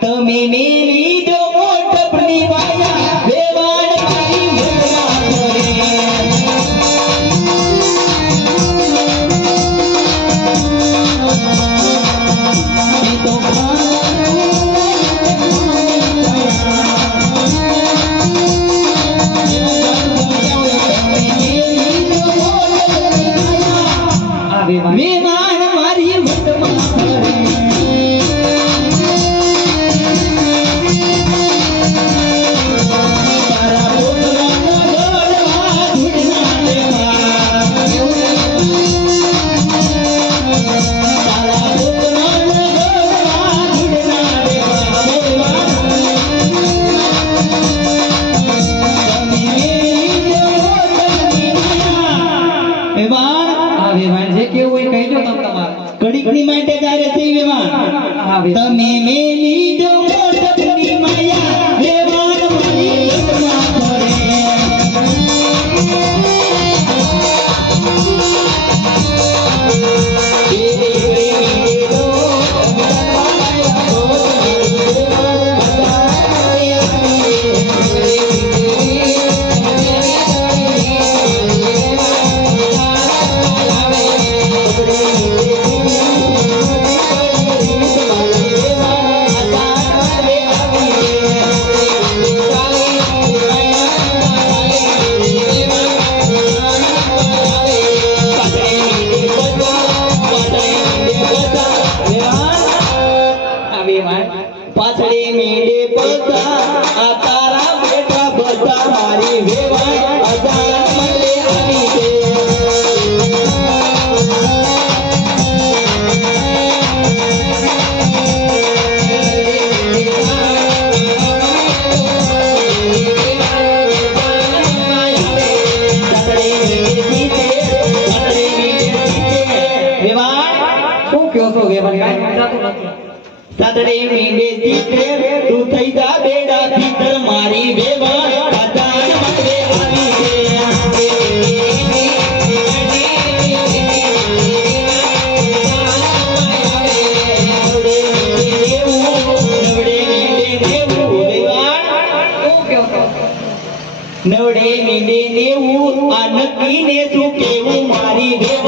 તમે મેલી દો મોટપની વાયા વેવાણ કરી મુલના કરે તો મેં હા વિમાન. જે કેવું કહી દો તમે તમારું કડીકની માટે જ્યારે થઈ વિમાન. તમે મેં આવી વાત પાછળી મીંડે બધા આ તારા બેટા બધા મારી વેવાણ અજાણ મળે આવી છે વેવાણ શું કયો છો વેવાણ કાંઈ સમજાતું નથી તદડે મીડે દીકરે તું થઈ જા બેડા ભીતર મારી બેવા નવડે મીડે દેવું આ નક્કી ને તું કેવું મારી દેવ